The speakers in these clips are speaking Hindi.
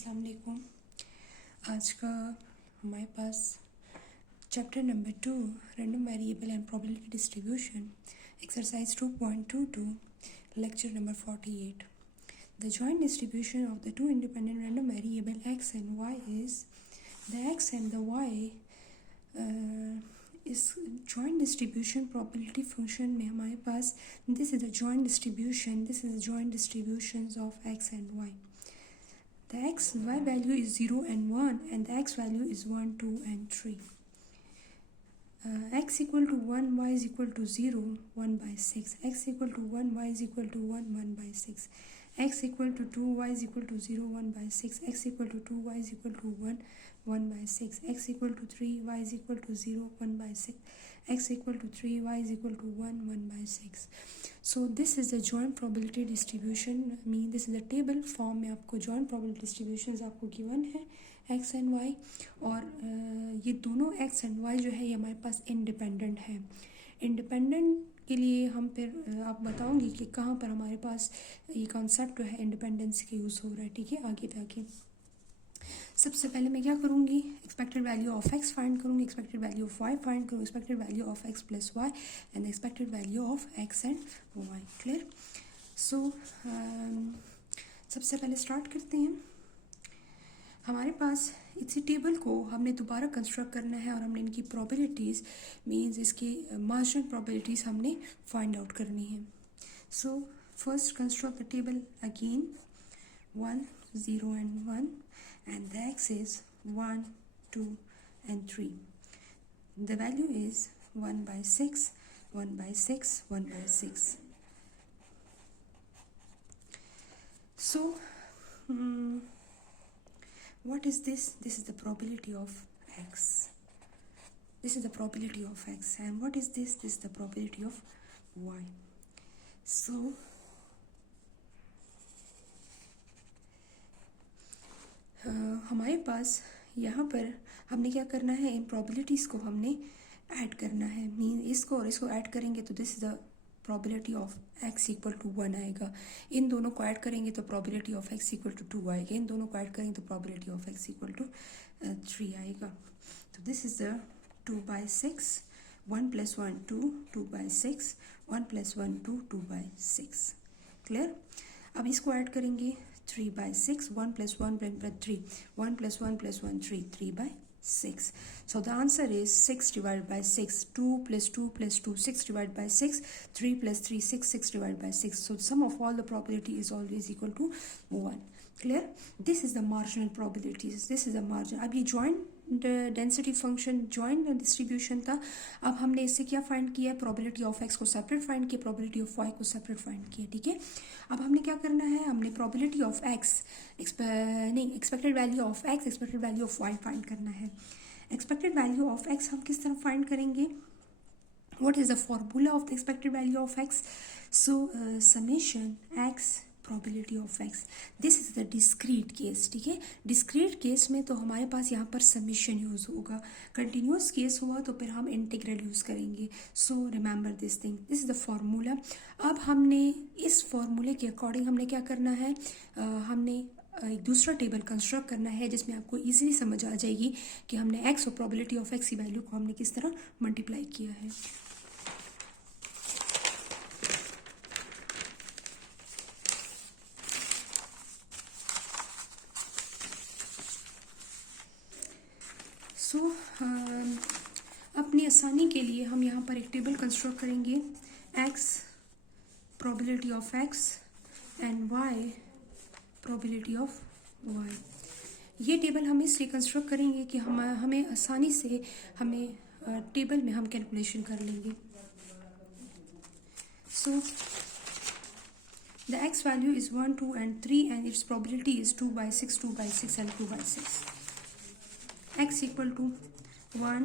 अस्सलाम वालेकुम। आज का हमारे पास chapter number 2 random variable and probability distribution exercise 2.22 lecture number 48। The joint distribution of the two independent random variable x and y is the x and the y is joint distribution probability function में हमारे पास this is the joint distributions of x and y. The x y value is 0 and 1 and the x value is 1, 2 and 3. X equal to 1, y is equal to 0, 1 by 6. X equal to 1, y is equal to 1, 1 by 6. X equal to 2, y is equal to 0, 1 by 6. X equal to 2, y is equal to 1, 1 by 6. X equal to 3, y is equal to 0, 1 by 6. X equal to 3, y is equal to 1, 1 by 6. So this is the joint probability distribution. This is the table form में आपको joint probability distributions आपको given है x and y, और ये दोनों x and y जो है ये हमारे पास इंडिपेंडेंट है। इंडिपेंडेंट के लिए हम फिर आप बताऊंगी कि कहाँ पर हमारे पास ये कॉन्सेप्ट जो है इंडिपेंडेंस के यूज़ हो रहा है। ठीक है, आगे जाके सबसे पहले मैं क्या करूँगी, expected value of x find करूँगी, expected value of y find करूँगी, expected value of x plus y and expected value of x and y। Clear? So सबसे पहले स्टार्ट करते हैं। हमारे पास इसी टेबल को हमने दोबारा कंस्ट्रक्ट करना है और हमने इनकी प्रोबेबिलिटीज़ मीन्स इसकी मार्जिनल प्रोबेबिलिटीज़ हमने फाइंड आउट करनी है। So first construct the table again 1, 0 and 1 and the x is 1, 2 and 3. The value is 1 by 6, 1 by 6, 1 by 6. So what is this? This is the probability of x. This is the probability of x. And what is this? This is the probability of y. So हमारे पास यहाँ पर हमने क्या करना है, इन probabilities को हमने ऐड करना है। मीन इसको और इसको ऐड करेंगे तो this is the probability of x equal to 1 आएगा। इन दोनों को ऐड करेंगे तो probability of x equal to 2 आएगा। इन दोनों को ऐड करेंगे तो probability of x equal to 3 आएगा। तो this is the 2 by 6, 1 plus 1 2, 2 by 6, 1 plus 1 2, 2 by 6। Clear? अब इसको ऐड करेंगे 3 by 6, 1 plus 1 plus 3, 1 plus 1 plus 1 3, 3 by 6. So the answer is 6 divided by 6, 2 plus 2 plus 2, 6 divided by 6, 3 plus 3, 6, 6 divided by 6. So the sum of all the probability is always equal to 1. Clear? This is the marginal probabilities. This is the margin. अब ये joint density function joint distribution था। अब हमने इससे क्या फाइंड किया है, प्रोबेबिलिटी ऑफ एक्स को सेपरेट फाइंड किया, प्रोबेबिलिटी ऑफ वाई को सेपरेट फाइंड किया। ठीक है, अब हमने क्या करना है, हमने probability of x expected value of x, expected value of y find करना है। एक्सपेक्टेड वैल्यू ऑफ एक्स हम किस तरह फाइंड करेंगे, what is the formula of the expected value of x? So summation x probability of x. This is the discrete case. ठीक है, डिस्क्रीट केस में तो हमारे पास यहाँ पर समेशन यूज़ होगा। कंटिन्यूस केस हुआ तो फिर हम इंटीग्रल यूज़ करेंगे। So remember this thing, this is the formula. अब हमने इस फॉर्मूले के अकॉर्डिंग हमने क्या करना है, हमने एक दूसरा टेबल कंस्ट्रक्ट करना है जिसमें आपको इजीली समझ आ जाएगी कि हमने एक्स और प्रोबेबिलिटी ऑफ एक्स की वैल्यू को हमने किस तरह मल्टीप्लाई किया है। सो अपनी आसानी के लिए हम यहाँ पर एक टेबल कंस्ट्रक्ट करेंगे, x probability of x and y probability of y। ये टेबल हम इसलिए कंस्ट्रक्ट करेंगे कि हमें आसानी से टेबल में हम कैलकुलेशन कर लेंगे। So the x value is 1, 2 and 3 and it's probability is 2 by 6, 2 by 6 and 2 by 6। x equal to 1,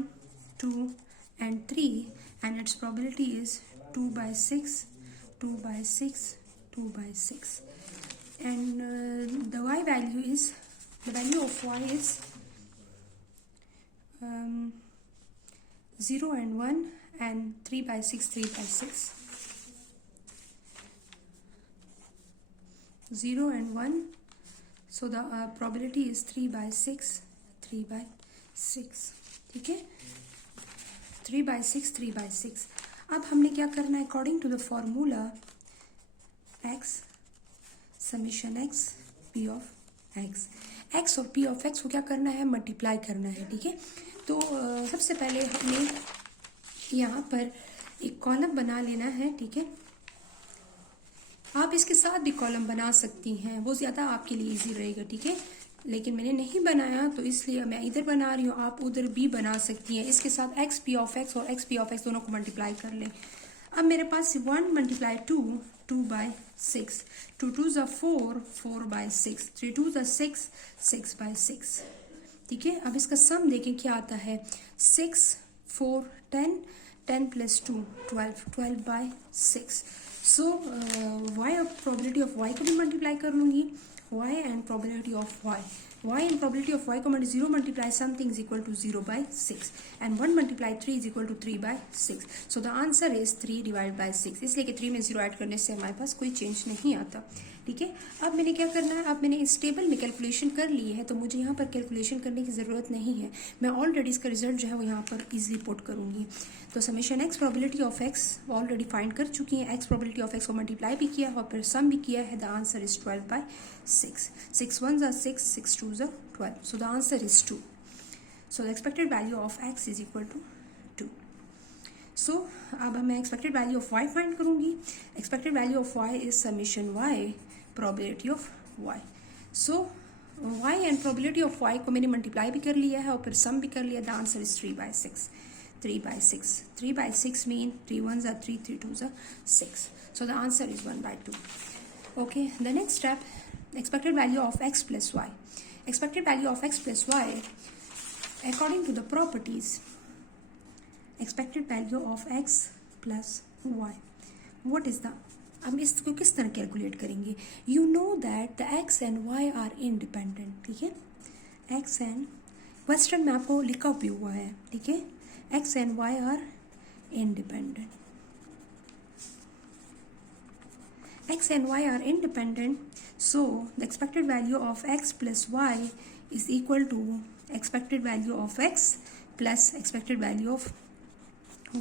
2 and 3 and its probability is 2 by 6, 2 by 6, 2 by 6 and the y value is, the value of y is 0 and 1 and 3 by 6, 3 by 6, 0 and 1, so the probability is 3/6, 3/6, ठीक है, 3/6, 3/6। अब हमने क्या करना है, according to the formula x summation x p of x, x और p ऑफ x को क्या करना है, मल्टीप्लाई करना है, ठीक है। तो सबसे पहले हमें यहाँ पर एक कॉलम बना लेना है, ठीक है। आप इसके साथ भी कॉलम बना सकती हैं, वो ज़्यादा आपके लिए इजी रहेगा, ठीक है। लेकिन मैंने नहीं बनाया तो इसलिए मैं इधर बना रही हूँ, आप उधर भी बना सकती हैं। इसके साथ एक्स पी ऑफ एक्स और एक्स पी ऑफ एक्स दोनों को मल्टीप्लाई कर लें। अब मेरे पास 1 multiply 2, 2/6, 2 2s are 4, 4/6, 3 2s are 6, 6/6, ठीक है। अब इसका सम देखें क्या आता है, 6, 4, 10, 10 + 2, 12, 12/6। सो y और प्रोबेबिलिटी ऑफ y को भी मल्टीप्लाई कर लूँगी, y and probability of y, y and probability of y को 0 multiply something is equal to 0/6 and 1 multiply 3 is equal to 3/6। So the answer is 3/6, इसलिए कि 3 में 0 ऐड करने से हमारे पास कोई चेंज नहीं आता, ठीक है। अब मैंने क्या करना है, अब मैंने इस टेबल में कैलकुलेशन कर ली है, तो मुझे यहाँ पर कैलकुलेशन करने की ज़रूरत नहीं है, मैं ऑलरेडी इसका रिजल्ट जो है वो यहाँ पर इजीली पुट करूँगी। तो summation x probability of x already find कर चुकी है, एक्स प्रोबेबिलिटी ऑफ एक्स को मल्टीप्लाई भी किया और फिर सम भी किया है। The answer is 12/6, 6 1s are 6, 6 2s are 12, so the answer is 2. So the expected value of x is equal to 2. So अब मैं expected value of y find करूँगी। expected value of y is summation y probability of y. So y and probability of y को मैंने मल्टीप्लाई भी कर लिया है और फिर सम भी कर लिया। The answer is 3/6, 3/6, 3/6 mean 3 1s are 3, 3 2s are 6. So the answer is 1/2. Okay, the next step, expected value of x plus y. Expected value of x plus y according to the properties, expected value of x plus y, what is the, हम इसको किस तरह कैलकुलेट करेंगे। You know that the x and y are independent, ठीक है। x एंड क्वेश्चन में आपको लिखा भी हुआ है, ठीक है, x and y are independent, x and y are independent, so the expected value of x plus y is equal to expected value of x plus expected value of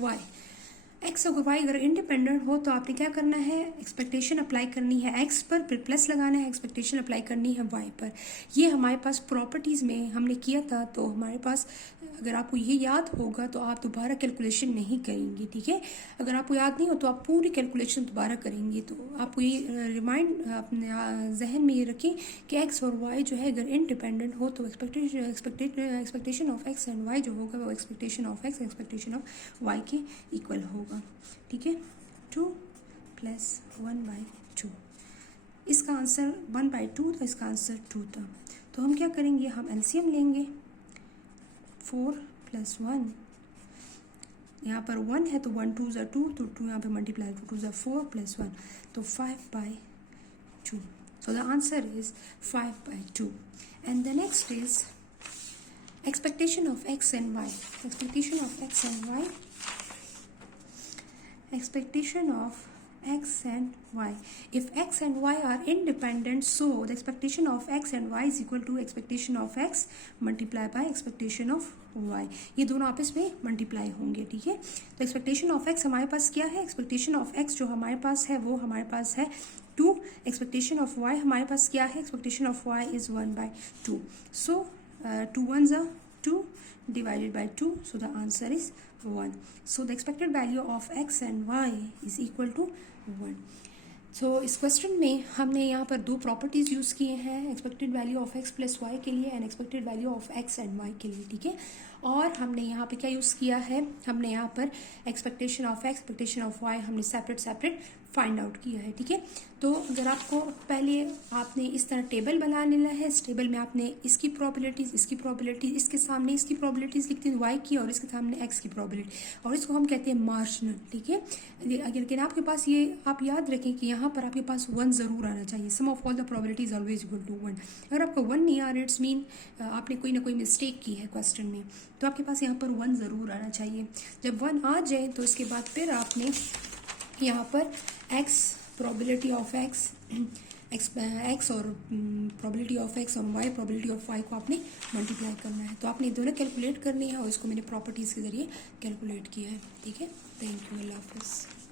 y. x और y अगर इंडिपेंडेंट हो तो आपने क्या करना है, एक्सपेक्टेशन अप्लाई करनी है x पर, फिर प्लस लगाना है, एक्सपेक्टेशन अप्लाई करनी है y पर। ये हमारे पास प्रॉपर्टीज़ में हमने किया था, तो हमारे पास अगर आपको ये याद होगा तो आप दोबारा कैलकुलेशन नहीं करेंगे, ठीक है। अगर आपको याद नहीं हो तो आप पूरी कैलकुलेशन दोबारा करेंगे। तो आपको ये रिमाइंड अपने जहन में ये रखें कि x और y जो है अगर इंडिपेंडेंट हो तो expectation of x and y जो होगा वो expectation of x expectation of y के इक्वल होगा, ठीक है। 2 + 1/2, इसका आंसर 1/2 था, इसका आंसर 2 था। तो हम क्या करेंगे, हम एलसीएम लेंगे, 4 + 1, यहाँ पर 1 है तो 1 2s are 2, तो 2 यहाँ पे मल्टीप्लाई, 2 2s are 4 + 1, तो 5/2। So the answer is 5/2. And the next is expectation of x and y. Expectation of x and y. Expectation of x and y. If x and y are independent, so the expectation of x and y is equal to expectation of x multiplied by expectation of y. ये दोनों आपस में मल्टीप्लाई होंगे, ठीक है। तो एक्सपेक्टेशन ऑफ x हमारे पास क्या है, एक्सपेक्टेशन ऑफ x जो हमारे पास है वो हमारे पास है 2, एक्सपेक्टेशन ऑफ y हमारे पास क्या है, expectation of y is 1/2. So 2 1s are 2 divided by 2, so the answer is 1. So the expected value of x and y is equal to 1. So इस क्वेश्चन में हमने यहाँ पर दो प्रॉपर्टीज़ यूज़ किए हैं, expected value of x plus y के लिए and expected value of x and y के लिए, ठीक है। और हमने यहाँ पे क्या यूज़ किया है, हमने यहाँ पर expectation of x expectation of y हमने सेपरेट फाइंड आउट किया है, ठीक है। तो अगर आपको पहले आपने इस तरह टेबल बना लेना है, इस टेबल में आपने इसकी प्रोबेबिलिटीज़, इसकी प्रोबेबिलिटीज़, इसके सामने इसकी प्रोबेबिलिटीज़ लिखती हैं y की और इसके सामने x की प्रोबेबिलिटी, और इसको हम कहते हैं मार्जिनल, ठीक है। लेकिन आपके पास ये आप याद रखें कि यहाँ पर आपके पास 1 ज़रूर आना चाहिए, sum of all the probabilities always equal to 1। अगर आपका 1 नहीं आ रहा, इट्स मीन आपने कोई ना कोई मिस्टेक की है क्वेश्चन में, तो आपके पास यहाँ पर 1 ज़रूर आना चाहिए। जब 1 आ जाए तो इसके बाद फिर आपने यहाँ पर x probability of x x और प्रोबेबिलिटी ऑफ एक्स और वाई प्रोबेबिलिटी ऑफ वाई को आपने मल्टीप्लाई करना है। तो आपने दोनों कैलकुलेट करनी है और इसको मैंने प्रॉपर्टीज़ के ज़रिए कैलकुलेट किया है। ठीक है, थैंक यू, अल्लाह हाफिज़।